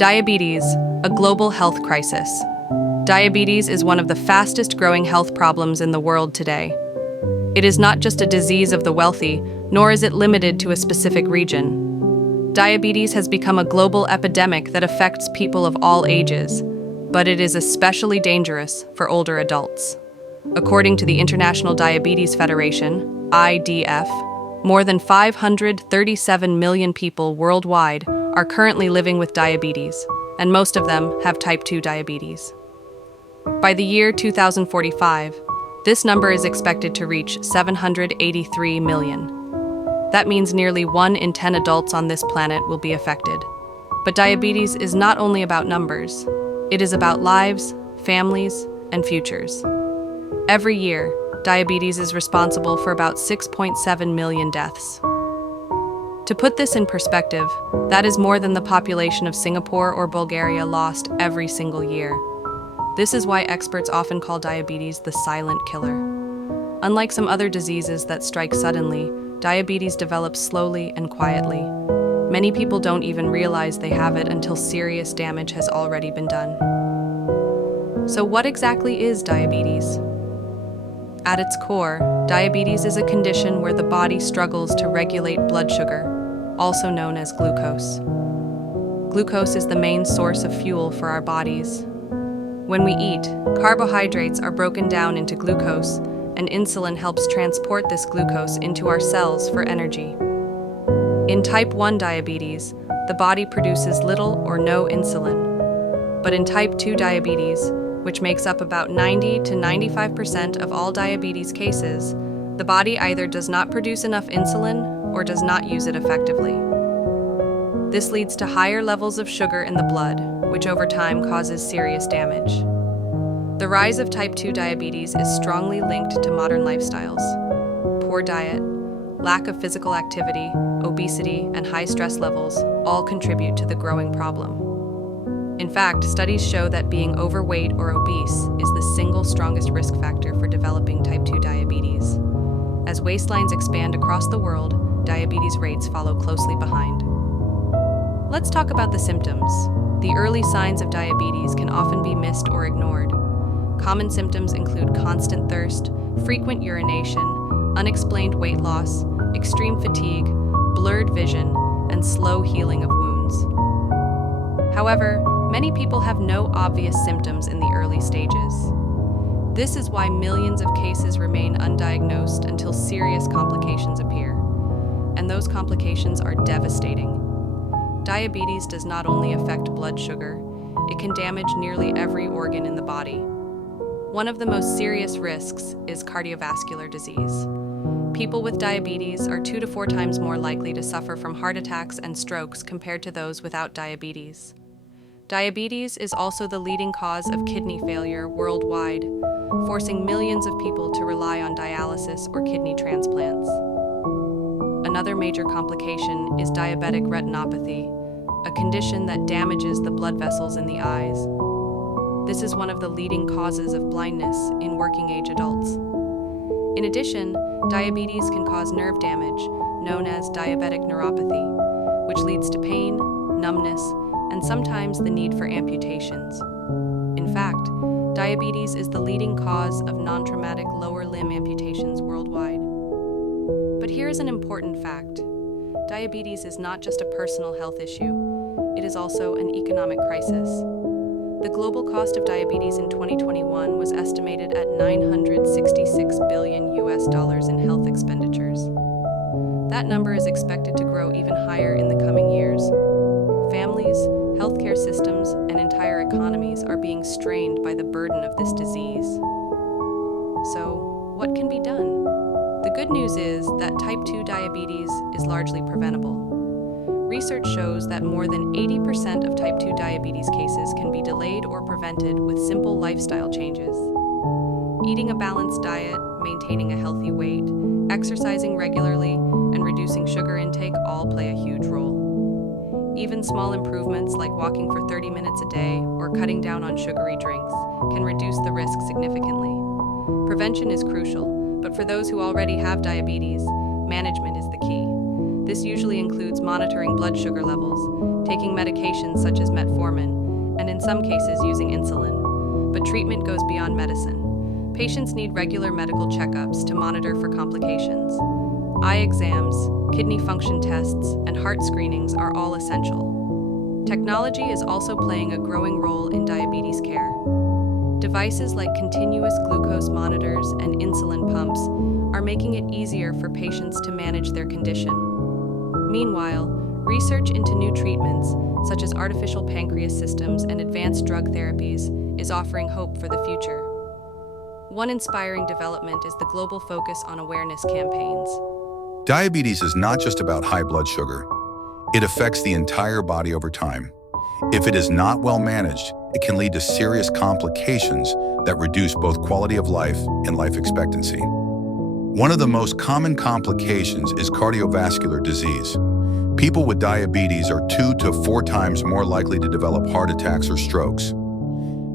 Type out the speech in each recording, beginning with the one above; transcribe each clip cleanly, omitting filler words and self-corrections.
Diabetes, a global health crisis. Diabetes is one of the fastest growing health problems in the world today. It is not just a disease of the wealthy, nor is it limited to a specific region. Diabetes has become a global epidemic that affects people of all ages, but it is especially dangerous for older adults. According to the International Diabetes Federation, IDF, more than 537 million people worldwide are currently living with diabetes, and most of them have type 2 diabetes. By the year 2045, this number is expected to reach 783 million. That means nearly 1 in 10 adults on this planet will be affected. But diabetes is not only about numbers, it is about lives, families, and futures. Every year, diabetes is responsible for about 6.7 million deaths. To put this in perspective, that is more than the population of Singapore or Bulgaria lost every single year. This is why experts often call diabetes the silent killer. Unlike some other diseases that strike suddenly, diabetes develops slowly and quietly. Many people don't even realize they have it until serious damage has already been done. So what exactly is diabetes? At its core, diabetes is a condition where the body struggles to regulate blood sugar, also known as glucose. Glucose is the main source of fuel for our bodies. When we eat, carbohydrates are broken down into glucose, and insulin helps transport this glucose into our cells for energy. In type 1 diabetes, the body produces little or no insulin. But in type 2 diabetes, which makes up about 90 to 95% of all diabetes cases, the body either does not produce enough insulin or does not use it effectively. This leads to higher levels of sugar in the blood, which over time causes serious damage. The rise of type 2 diabetes is strongly linked to modern lifestyles. Poor diet, lack of physical activity, obesity, and high stress levels all contribute to the growing problem. In fact, studies show that being overweight or obese is the single strongest risk factor for developing type 2 diabetes. As waistlines expand across the world, diabetes rates follow closely behind. Let's talk about the symptoms. The early signs of diabetes can often be missed or ignored. Common symptoms include constant thirst, frequent urination, unexplained weight loss, extreme fatigue, blurred vision, and slow healing of wounds. However, many people have no obvious symptoms in the early stages. This is why millions of cases remain undiagnosed until serious complications appear. And those complications are devastating. Diabetes does not only affect blood sugar, it can damage nearly every organ in the body. One of the most serious risks is cardiovascular disease. People with diabetes are 2 to 4 times more likely to suffer from heart attacks and strokes compared to those without diabetes. Diabetes is also the leading cause of kidney failure worldwide, forcing millions of people to rely on dialysis or kidney transplants. Another major complication is diabetic retinopathy, a condition that damages the blood vessels in the eyes. This is one of the leading causes of blindness in working-age adults. In addition, diabetes can cause nerve damage, known as diabetic neuropathy, which leads to pain, numbness, and sometimes the need for amputations. In fact, diabetes is the leading cause of non-traumatic lower limb amputations worldwide. But here is an important fact. Diabetes is not just a personal health issue, it is also an economic crisis. The global cost of diabetes in 2021 was estimated at $966 billion in health expenditures. That number is expected to grow even higher in the coming years. Families, healthcare systems, and entire economies are being strained by the burden of this disease. So, what can be done? The good news is that type 2 diabetes is largely preventable. Research shows that more than 80% of type 2 diabetes cases can be delayed or prevented with simple lifestyle changes. Eating a balanced diet, maintaining a healthy weight, exercising regularly, and reducing sugar intake all play a huge role. Even small improvements like walking for 30 minutes a day or cutting down on sugary drinks can reduce the risk significantly. Prevention is crucial, but for those who already have diabetes, management is the key. This usually includes monitoring blood sugar levels, taking medications such as metformin, and in some cases using insulin. But treatment goes beyond medicine. Patients need regular medical checkups to monitor for complications. Eye exams, kidney function tests, and heart screenings are all essential. Technology is also playing a growing role in diabetes care. Devices like continuous glucose monitors and insulin pumps are making it easier for patients to manage their condition. Meanwhile, research into new treatments, such as artificial pancreas systems and advanced drug therapies, is offering hope for the future. One inspiring development is the global focus on awareness campaigns. Diabetes is not just about high blood sugar. It affects the entire body over time. If it is not well managed, it can lead to serious complications that reduce both quality of life and life expectancy. One of the most common complications is cardiovascular disease. People with diabetes are 2 to 4 times more likely to develop heart attacks or strokes.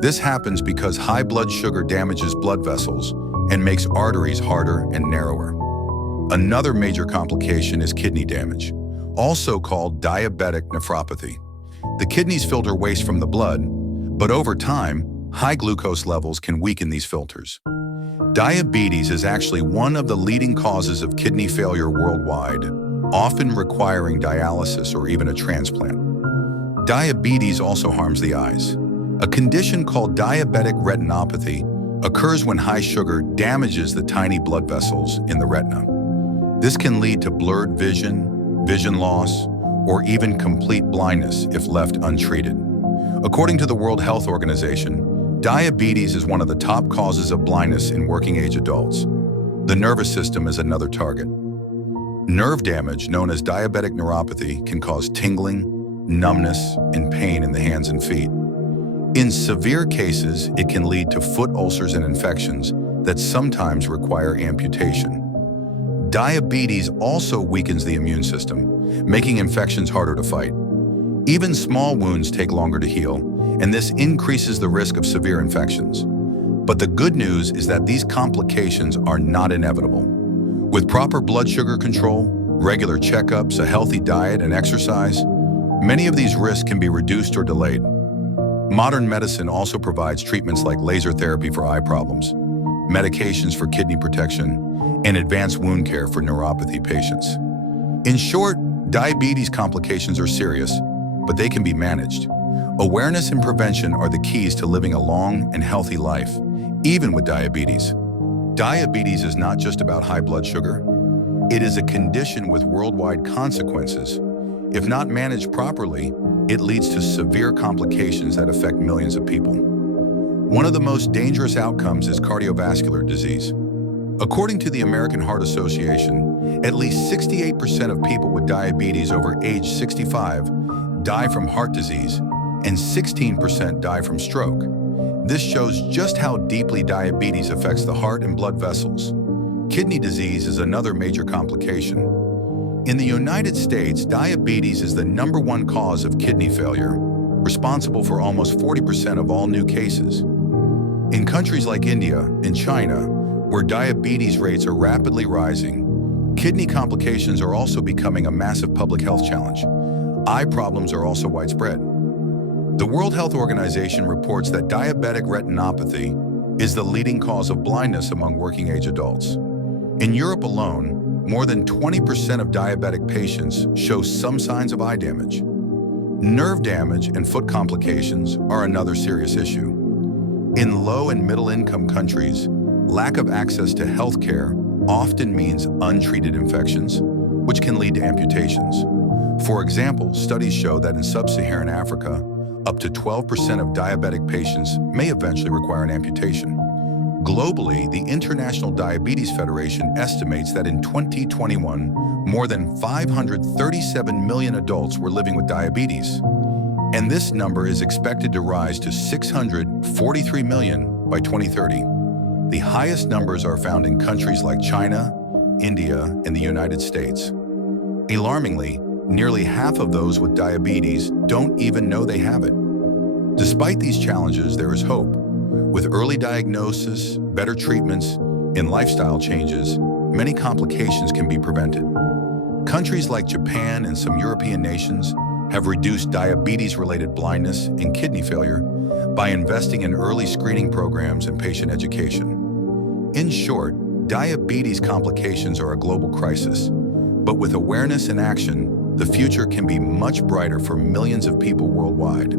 This happens because high blood sugar damages blood vessels and makes arteries harder and narrower. Another major complication is kidney damage, also called diabetic nephropathy. The kidneys filter waste from the blood, but over time, high glucose levels can weaken these filters. Diabetes is actually one of the leading causes of kidney failure worldwide, often requiring dialysis or even a transplant. Diabetes also harms the eyes. A condition called diabetic retinopathy occurs when high sugar damages the tiny blood vessels in the retina. This can lead to blurred vision, vision loss, or even complete blindness if left untreated. According to the World Health Organization, diabetes is one of the top causes of blindness in working-age adults. The nervous system is another target. Nerve damage, known as diabetic neuropathy, can cause tingling, numbness, and pain in the hands and feet. In severe cases, it can lead to foot ulcers and infections that sometimes require amputation. Diabetes also weakens the immune system, making infections harder to fight. Even small wounds take longer to heal, and this increases the risk of severe infections. But the good news is that these complications are not inevitable. With proper blood sugar control, regular checkups, a healthy diet, and exercise, many of these risks can be reduced or delayed. Modern medicine also provides treatments like laser therapy for eye problems, medications for kidney protection, and advanced wound care for neuropathy patients. In short, diabetes complications are serious, but they can be managed. Awareness and prevention are the keys to living a long and healthy life, even with diabetes. Diabetes is not just about high blood sugar. It is a condition with worldwide consequences. If not managed properly, it leads to severe complications that affect millions of people. One of the most dangerous outcomes is cardiovascular disease. According to the American Heart Association, at least 68% of people with diabetes over age 65 die from heart disease, and 16% die from stroke. This shows just how deeply diabetes affects the heart and blood vessels. Kidney disease is another major complication. In the United States, diabetes is the #1 cause of kidney failure, responsible for almost 40% of all new cases. In countries like India and China, where diabetes rates are rapidly rising, kidney complications are also becoming a massive public health challenge. Eye problems are also widespread. The World Health Organization reports that diabetic retinopathy is the leading cause of blindness among working-age adults. In Europe alone, more than 20% of diabetic patients show some signs of eye damage. Nerve damage and foot complications are another serious issue. In low and middle-income countries, lack of access to health care often means untreated infections, which can lead to amputations. For example, studies show that in sub-Saharan Africa, up to 12% of diabetic patients may eventually require an amputation. Globally, the International Diabetes Federation estimates that in 2021, more than 537 million adults were living with diabetes. And this number is expected to rise to 643 million by 2030. The highest numbers are found in countries like China, India, and the United States. Alarmingly, nearly half of those with diabetes don't even know they have it. Despite these challenges, there is hope. With early diagnosis, better treatments, and lifestyle changes, many complications can be prevented. Countries like Japan and some European nations have reduced diabetes-related blindness and kidney failure by investing in early screening programs and patient education. In short, diabetes complications are a global crisis, but with awareness and action, the future can be much brighter for millions of people worldwide.